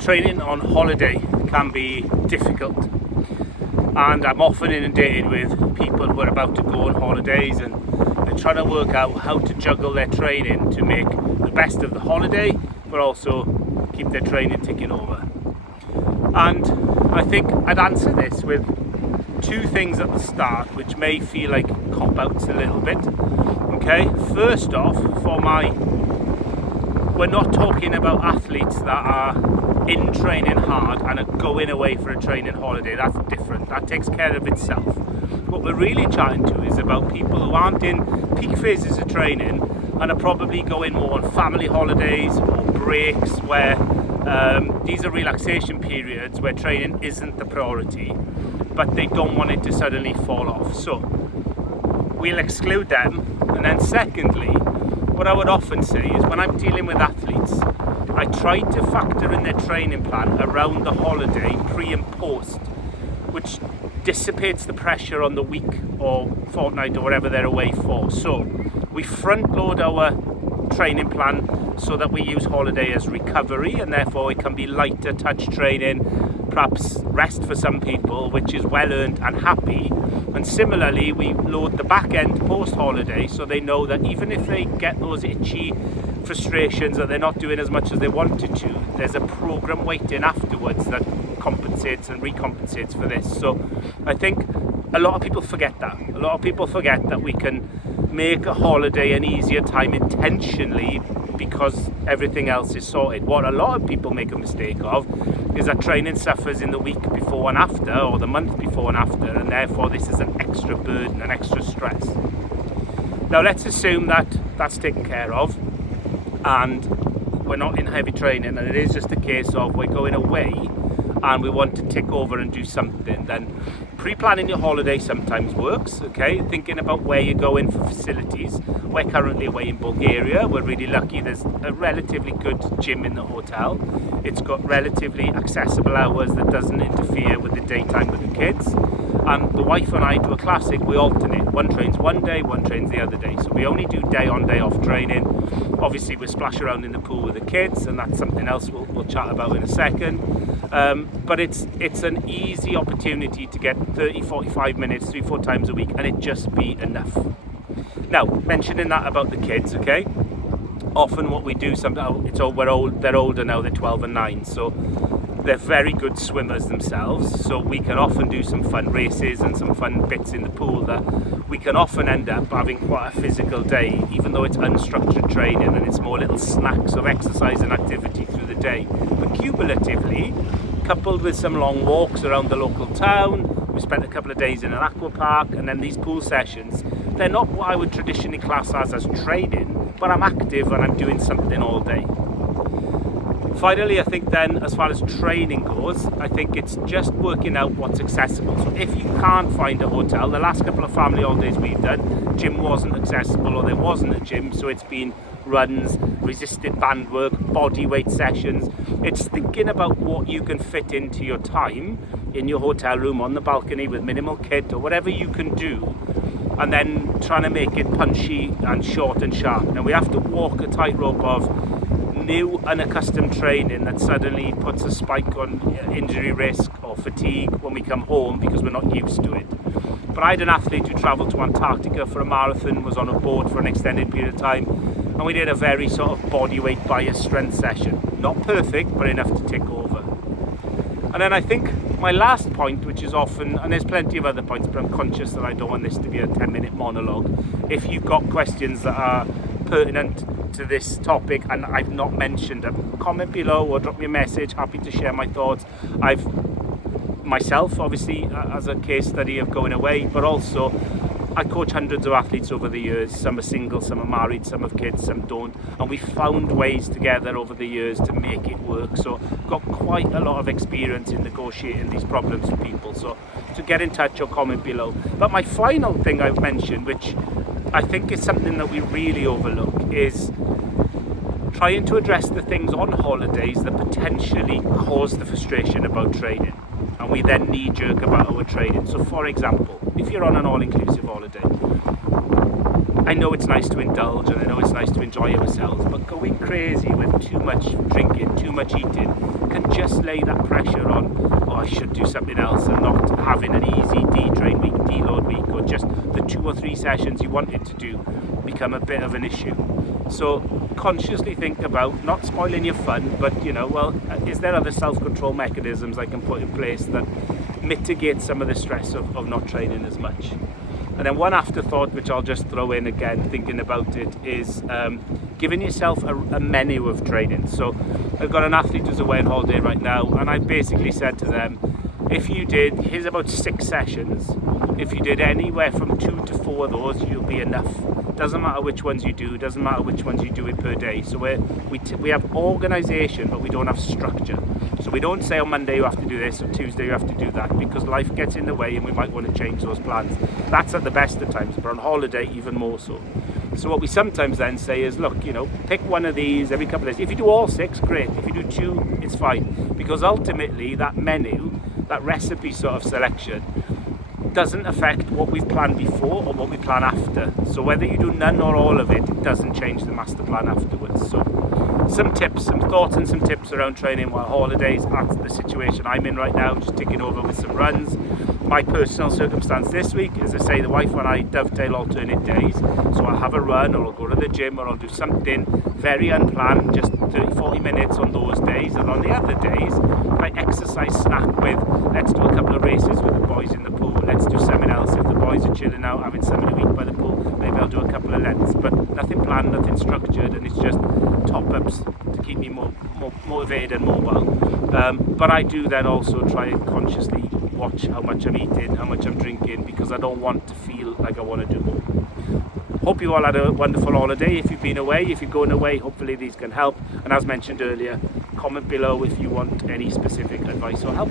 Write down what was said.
training on holiday can be difficult, and I'm often inundated with people who are about to go on holidays and they're trying to work out how to juggle their training to make the best of the holiday but also keep their training ticking over. And I think I'd answer this with two things at the start which may feel like cop-outs a little bit. Okay, first off, we're not talking about athletes that are in training hard and are going away for a training holiday. That's different. That takes care of itself. What we're really chatting to is about people who aren't in peak phases of training and are probably going more on family holidays or breaks where these are relaxation periods where training isn't the priority, but they don't want it to suddenly fall off. So we'll exclude them. And then secondly, what I would often say is when I'm dealing with athletes, I try to factor in their training plan around the holiday, pre and post, which dissipates the pressure on the week or fortnight or whatever they're away for. So we front load our training plan so that we use holiday as recovery, and therefore it can be lighter touch training, perhaps rest for some people, which is well earned and happy. And similarly, we load the back end post holiday so they know that even if they get those itchy frustrations that they're not doing as much as they wanted to, there's a program waiting afterwards that compensates and recompensates for this. So I think a lot of people forget that. A lot of people forget that we can make a holiday an easier time intentionally because everything else is sorted. What a lot of people make a mistake of is that training suffers in the week before and after, or the month before and after, and therefore this is an extra burden, an extra stress. Now let's assume that that's taken care of and we're not in heavy training and it is just a case of we're going away and we want to tick over and do something. Then pre-planning your holiday sometimes works, okay? Thinking about where you're going for facilities. We're currently away in Bulgaria. We're really lucky there's a relatively good gym in the hotel. It's got relatively accessible hours that doesn't interfere with the daytime with the kids. And the wife and I do a classic, we alternate. One trains one day, one trains the other day. So we only do day on, day off training. Obviously we splash around in the pool with the kids, and that's something else we'll chat about in a second. But it's an easy opportunity to get 30-45 minutes 3-4 times a week, and it just be enough. Now, mentioning that about the kids, okay? Often what we do, they're older now, they're 12 and 9, so they're very good swimmers themselves, so we can often do some fun races and some fun bits in the pool that we can often end up having quite a physical day, even though it's unstructured training and it's more little snacks of exercise and activity through the day. But cumulatively, coupled with some long walks around the local town, we spent a couple of days in an aqua park, and then these pool sessions, they're not what I would traditionally class as training, but I'm active and I'm doing something all day. Finally, I think then, as far as training goes, I think it's just working out what's accessible. So if you can't find a hotel, the last couple of family holidays we've done, gym wasn't accessible or there wasn't a gym, so it's been runs, resisted band work, body weight sessions. It's thinking about what you can fit into your time in your hotel room, on the balcony with minimal kit or whatever you can do, and then trying to make it punchy and short and sharp. Now we have to walk a tightrope of new unaccustomed training that suddenly puts a spike on injury risk or fatigue when we come home because we're not used to it. But I had an athlete who travelled to Antarctica for a marathon, was on a boat for an extended period of time, and we did a very sort of body weight bias strength session. Not perfect, but enough to tick over. And then I think my last point, which is often, and there's plenty of other points, but I'm conscious that I don't want this to be a 10-minute monologue. If you've got questions that are pertinent to this topic and I've not mentioned them, comment below or drop me a message. Happy to share my thoughts. I've myself, obviously, as a case study of going away, but also I coach hundreds of athletes over the years. Some are single, some are married, some have kids, some don't, and we found ways together over the years to make it work. So got quite a lot of experience in negotiating these problems with people, so get in touch or comment below. But my final thing I've mentioned, which I think is something that we really overlook, is trying to address the things on holidays that potentially cause the frustration about training, and we then knee-jerk about our training. So for example, if you're on an all-inclusive holiday, I know it's nice to indulge and I know it's nice to enjoy ourselves, but going crazy with too much drinking, too much eating can just lay that pressure on, oh, I should do something else, and not having an easy detrain week, deload week, or just the 2 or 3 sessions you wanted to do become a bit of an issue. So consciously think about not spoiling your fun, but is there other self-control mechanisms I can put in place that mitigate some of the stress of not training as much? And then one afterthought, which I'll just throw in again, thinking about it, is giving yourself a menu of training. So I've got an athlete who's away on holiday right now, and I basically said to them, here's about 6 sessions. If you did anywhere from 2 to 4 of those, you'll be enough. Doesn't matter which ones you do, doesn't matter which ones you do it per day. So we have organisation, but we don't have structure. So we don't say on Monday you have to do this, or Tuesday you have to do that, because life gets in the way and we might want to change those plans. That's at the best of times, but on holiday even more so. So what we sometimes then say is, look, pick one of these every couple of days. If you do all 6, great. If you do 2, it's fine. Because ultimately that menu, that recipe sort of selection, doesn't affect what we've planned before or what we plan after. So whether you do none or all of it, it doesn't change the master plan afterwards. So some tips, some thoughts and some tips around training while holidays. That's the situation I'm in right now, just ticking over with some runs. My personal circumstance this week is, as I say, the wife and I dovetail alternate days. So I'll have a run, or I'll go to the gym, or I'll do something very unplanned, just 30-40 minutes on those days. And on the other days, I exercise snack with, let's do a couple of races with the boys in the pool. Let's do something else. If the boys are chilling out, having something to eat by the pool, maybe I'll do a couple of lengths. But nothing planned, nothing structured, and it's just top-ups to keep me more motivated and mobile. But I do then also try and consciously watch how much I'm eating, how much I'm drinking, because I don't want to feel like I want to do more. Hope you all had a wonderful holiday. If you've been away, if you're going away, hopefully these can help. And as mentioned earlier, comment below if you want any specific advice or help.